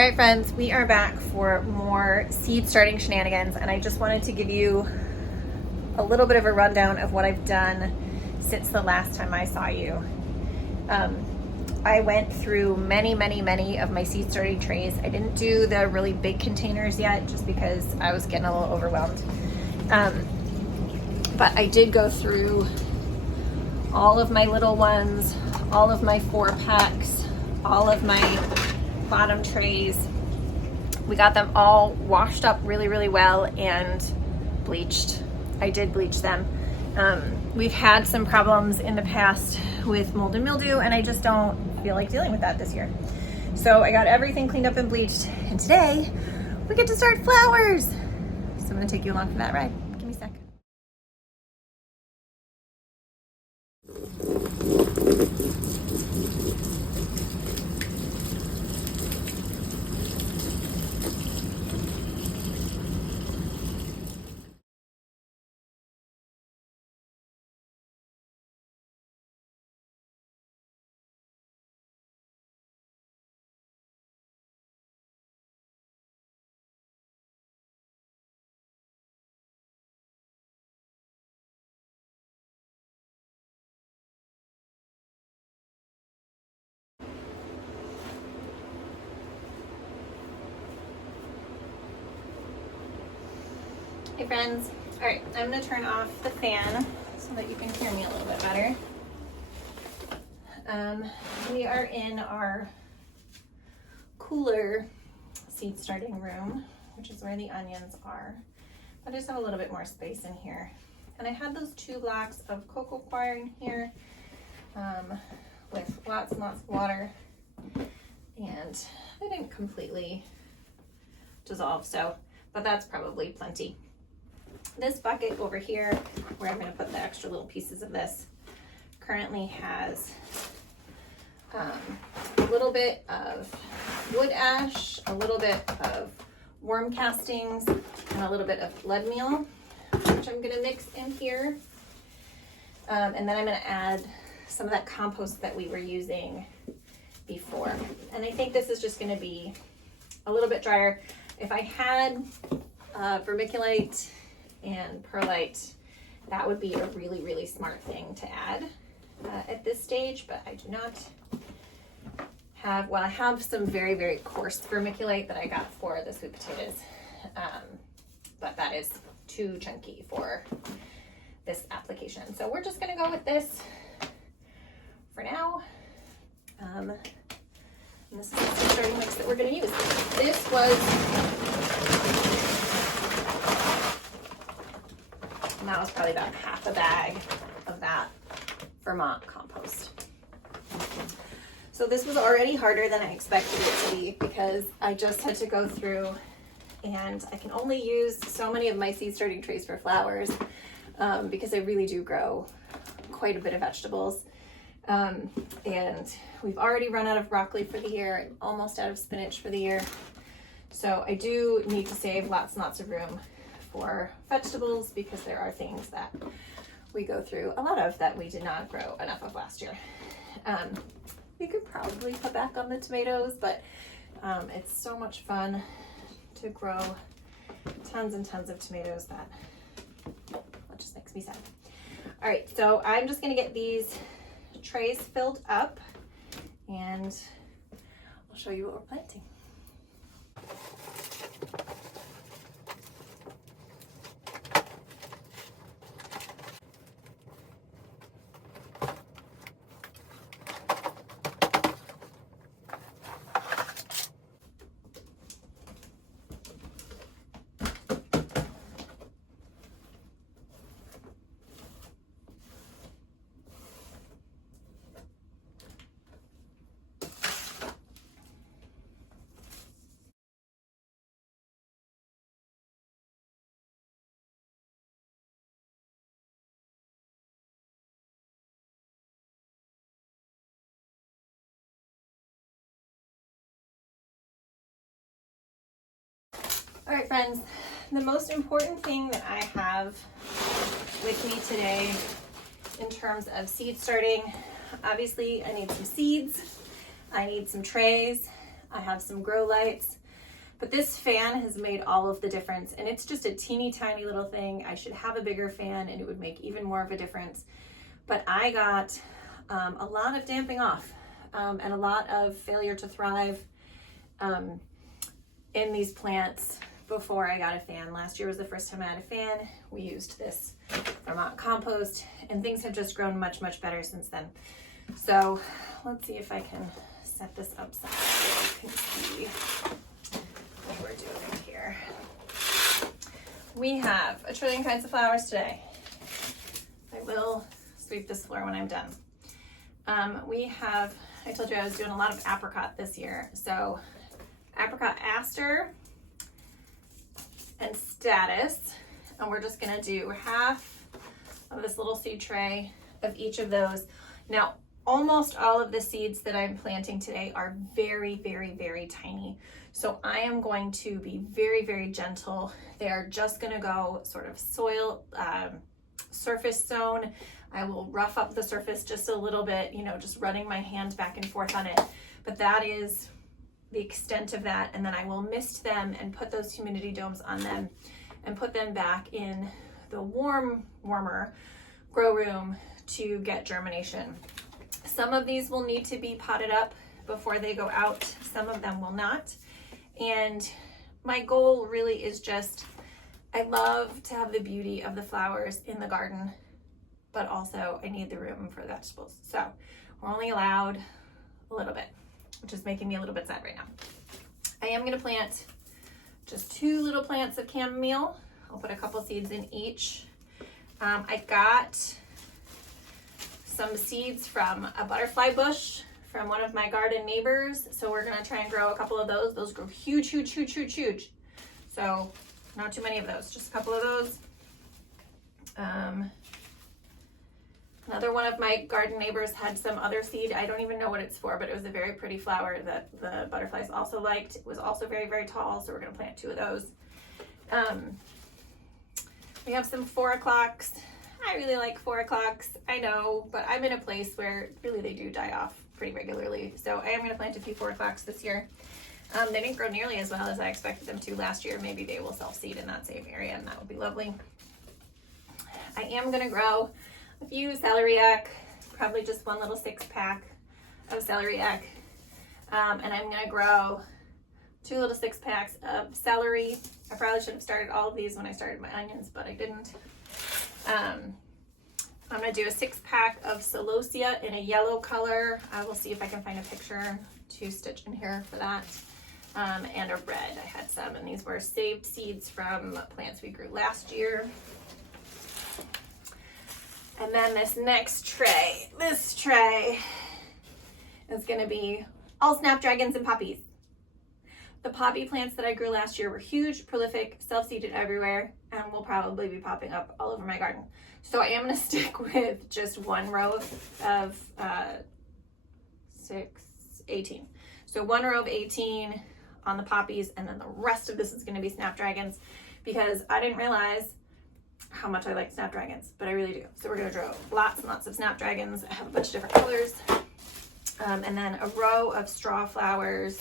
All right, friends, we are back for more seed starting shenanigans, and I just wanted to give you a little bit of a rundown of what I've done since the last time I saw you. I went through many of my seed starting trays. I didn't do the really big containers yet just because I was getting a little overwhelmed. But I did go through all of my little ones, all of my 4-packs, all of my bottom trays. We got them all washed up really well and bleached. I did bleach them. We've had some problems in the past with mold and mildew, and I just don't feel like dealing with that this year. So I got everything cleaned up and bleached, and today we get to start flowers. So I'm gonna take you along for that ride. Give me a sec. Hey friends, all right, I'm gonna turn off the fan so that you can hear me a little bit better. We are in our cooler seed starting room, which is where the onions are. I just have a little bit more space in here. And I had those 2 blocks of cocoa coir in here with lots and lots of water, and they didn't completely dissolve, but that's probably plenty. This bucket over here, where I'm going to put the extra little pieces of this, currently has a little bit of wood ash, a little bit of worm castings, and a little bit of lead meal, which I'm going to mix in here. And then I'm going to add some of that compost that we were using before. And I think this is just going to be a little bit drier. If I had vermiculite and perlite, that would be a really smart thing to add at this stage, but I do not have, well, I have some very coarse vermiculite that I got for the sweet potatoes, but that is too chunky for this application. So we're just gonna go with this for now. And this is the starting mix that we're gonna use. This was, and that was probably about half a bag of that Vermont compost. So this was already harder than I expected it to be because I just had to go through, and I can only use so many of my seed starting trays for flowers because I really do grow quite a bit of vegetables. And we've already run out of broccoli for the year and almost out of spinach for the year. So I do need to save lots and lots of room for vegetables because there are things that we go through a lot of that we did not grow enough of last year. We could probably cut back on the tomatoes, but it's so much fun to grow tons and tons of tomatoes that just makes me sad. All right, so I'm just gonna get these trays filled up and I'll show you what we're planting. All right, friends, the most important thing that I have with me today in terms of seed starting, obviously I need some seeds, I need some trays, I have some grow lights, but this fan has made all of the difference, and it's just a teeny tiny little thing. I should have a bigger fan and it would make even more of a difference. But I got a lot of damping off and a lot of failure to thrive in these plants before I got a fan. Last year was the first time I had a fan. We used this Vermont compost, and things have just grown much, much better since then. So let's see if I can set this up so you can see what we're doing here. We have a trillion kinds of flowers today. I will sweep this floor when I'm done. I told you I was doing a lot of apricot this year. So apricot aster and status, and we're just gonna do half of this little seed tray of each of those. Now, almost all of the seeds that I'm planting today are very, very, very tiny. So I am going to be very, very gentle. They are just gonna go sort of soil, surface sown. I will rough up the surface just a little bit, you know, just running my hand back and forth on it. But that is the extent of that. And then I will mist them and put those humidity domes on them and put them back in the warmer grow room to get germination. Some of these will need to be potted up before they go out. Some of them will not. And my goal really is just, I love to have the beauty of the flowers in the garden, but also I need the room for vegetables. So we're only allowed a little bit, which is making me a little bit sad right now. I am gonna plant just 2 little plants of chamomile. I'll put a couple seeds in each. I got some seeds from a butterfly bush from one of my garden neighbors. So we're gonna try and grow a couple of those. Those grow huge, huge, huge, huge, huge. So not too many of those, just a couple of those. Another one of my garden neighbors had some other seed. I don't even know what it's for, but it was a very pretty flower that the butterflies also liked. It was also very, very tall, so we're gonna plant 2 of those. We have some 4 o'clocks. I really like 4 o'clocks, I know, but I'm in a place where really they do die off pretty regularly. So I am gonna plant a few 4 o'clocks this year. They didn't grow nearly as well as I expected them to last year. Maybe they will self-seed in that same area, and that would be lovely. I am gonna grow a few celeriac, probably just 1 little 6-pack of celeriac. And I'm gonna grow 2 little 6-packs of celery. I probably should have started all of these when I started my onions, but I didn't. I'm gonna do a 6-pack of celosia in a yellow color. I will see if I can find a picture to stitch in here for that. And a red, I had some, and these were saved seeds from plants we grew last year. And then this next tray, this tray is gonna be all snapdragons and poppies. The poppy plants that I grew last year were huge, prolific, self-seeded everywhere, and will probably be popping up all over my garden. So I am gonna stick with just 1 row of 18. So 1 row of 18 on the poppies, and then the rest of this is gonna be snapdragons, because I didn't realize how much I like snapdragons, but I really do. So we're gonna grow lots and lots of snapdragons. I have a bunch of different colors. And then a row of straw flowers.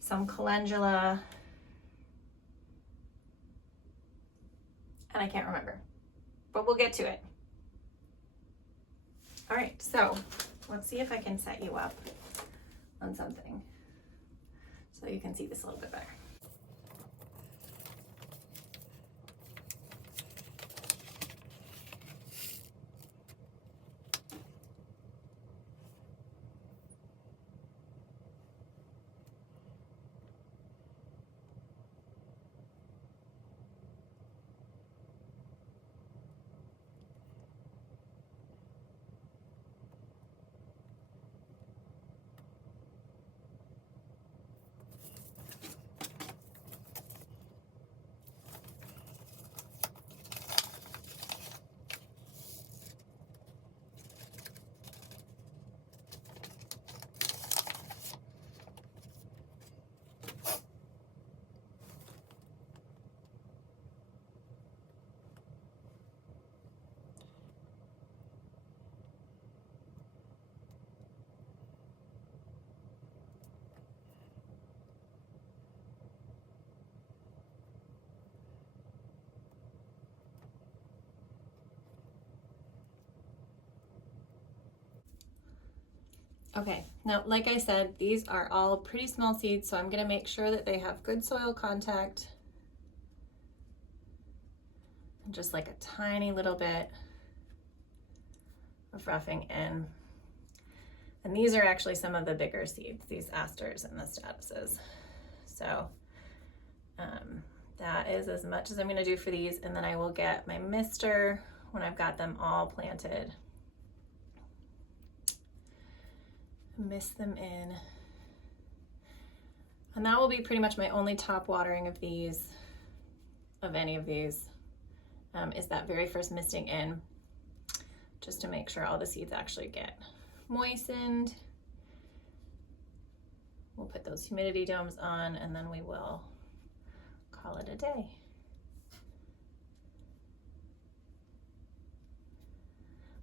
Some calendula. And I can't remember, but we'll get to it. All right, so let's see if I can set you up on something so you can see this a little bit better. Okay, now like I said, these are all pretty small seeds, so I'm gonna make sure that they have good soil contact. And just like a tiny little bit of roughing in. And these are actually some of the bigger seeds, these asters and the statuses. So that is as much as I'm gonna do for these, and then I will get my mister when I've got them all planted. Mist them in. And that will be pretty much my only top watering of these, of any of these, is that very first misting in, just to make sure all the seeds actually get moistened. We'll put those humidity domes on, and then we will call it a day.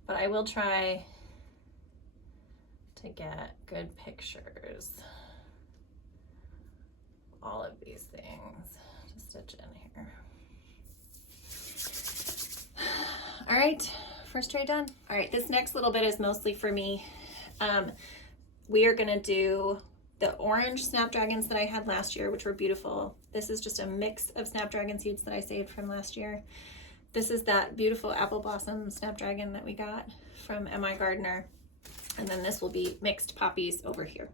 But I will try to get good pictures of all of these things to stitch in here. All right, first tray done. All right, this next little bit is mostly for me. We are gonna do the orange snapdragons that I had last year, which were beautiful. This is just a mix of snapdragon seeds that I saved from last year. This is that beautiful apple blossom snapdragon that we got from M.I. Gardner. And then this will be mixed poppies over here.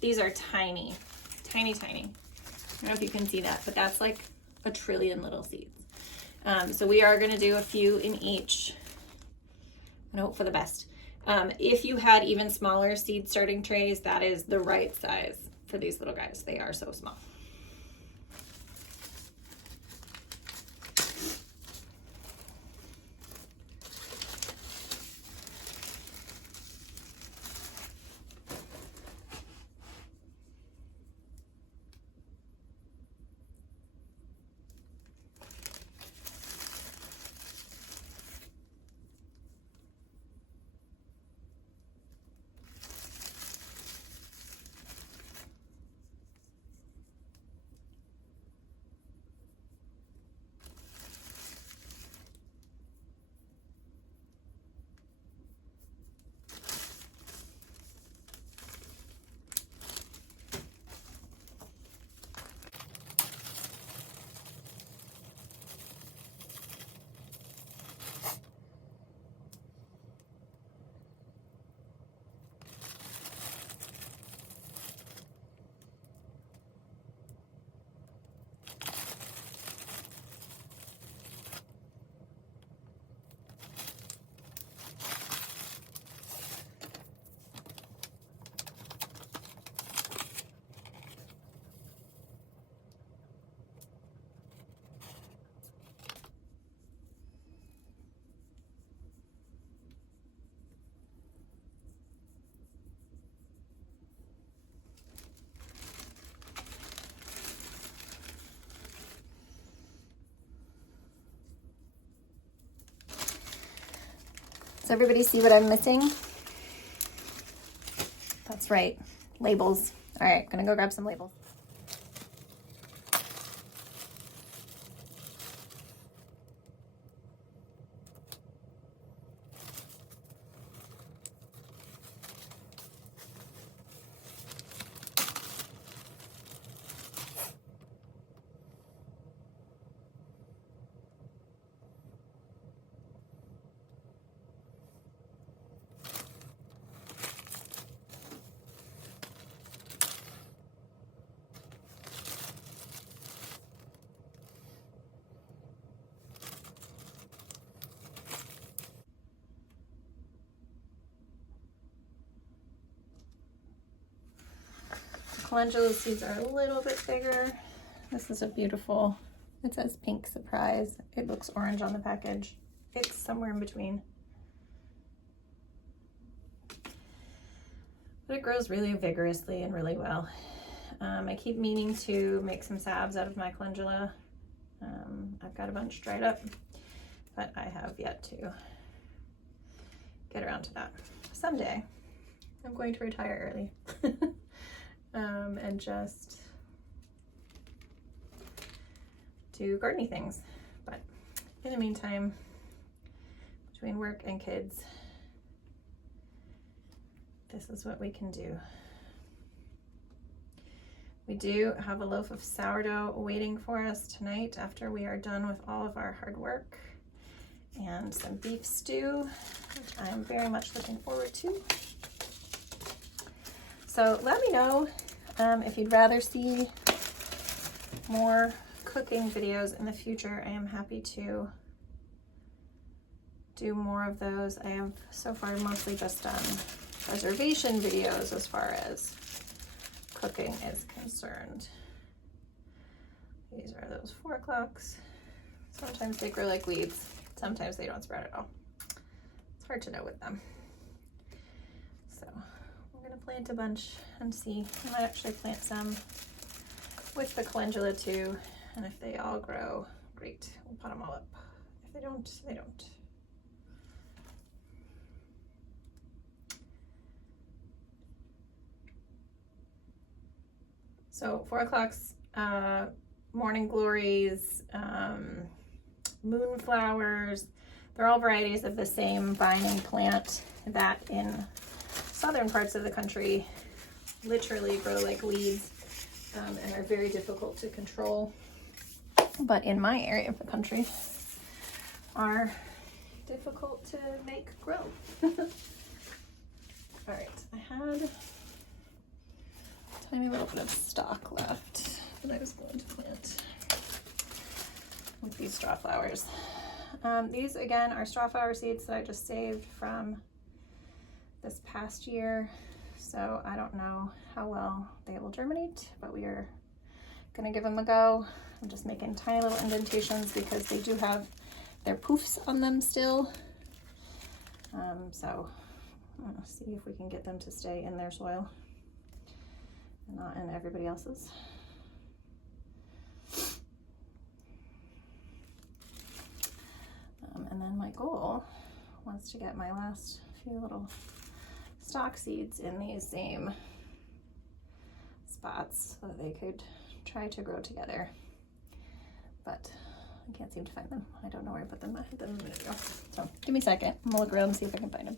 These are tiny, tiny, tiny. I don't know if you can see that, but that's like a trillion little seeds. So we are gonna do a few in each and hope for the best. If you had even smaller seed starting trays, that is the right size for these little guys. They are so small. Does everybody see what I'm missing? That's right, labels. All right, gonna go grab some labels. Calendula seeds are a little bit bigger. This is a beautiful, it says pink surprise. It looks orange on the package. It's somewhere in between. But it grows really vigorously and really well. I keep meaning to make some salves out of my calendula. I've got a bunch dried up, but I have yet to get around to that. Someday, I'm going to retire early. And just do gardening things. But in the meantime, between work and kids, this is what we can do. We do have a loaf of sourdough waiting for us tonight after we are done with all of our hard work, and some beef stew, which I am very much looking forward to. So let me know if you'd rather see more cooking videos in the future. I am happy to do more of those. I have so far mostly just done preservation videos as far as cooking is concerned. These are those 4 o'clocks. Sometimes they grow like weeds, sometimes they don't sprout at all. It's hard to know with them. So I'm gonna plant a bunch and see. I might actually plant some with the calendula too, and if they all grow, great, we'll pot them all up. If they don't, they don't. So 4 o'clocks, morning glories, moonflowers, they're all varieties of the same vining plant that in southern parts of the country literally grow like weeds and are very difficult to control, but in my area of the country are difficult to make grow. All right, I had a tiny little bit of stock left that I was going to plant with these straw flowers. These again are straw flower seeds that I just saved from this past year, so I don't know how well they will germinate, but we are gonna give them a go. I'm just making tiny little indentations because they do have their poofs on them still. So I'm gonna see if we can get them to stay in their soil and not in everybody else's. And then my goal was to get my last few little stock seeds in these same spots so that they could try to grow together, but I can't seem to find them. I don't know where I put them. I had them a minute ago. So give me a second. I'm gonna look around and see if I can find them.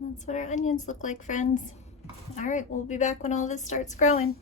That's what our onions look like, friends. All right, we'll be back when all this starts growing.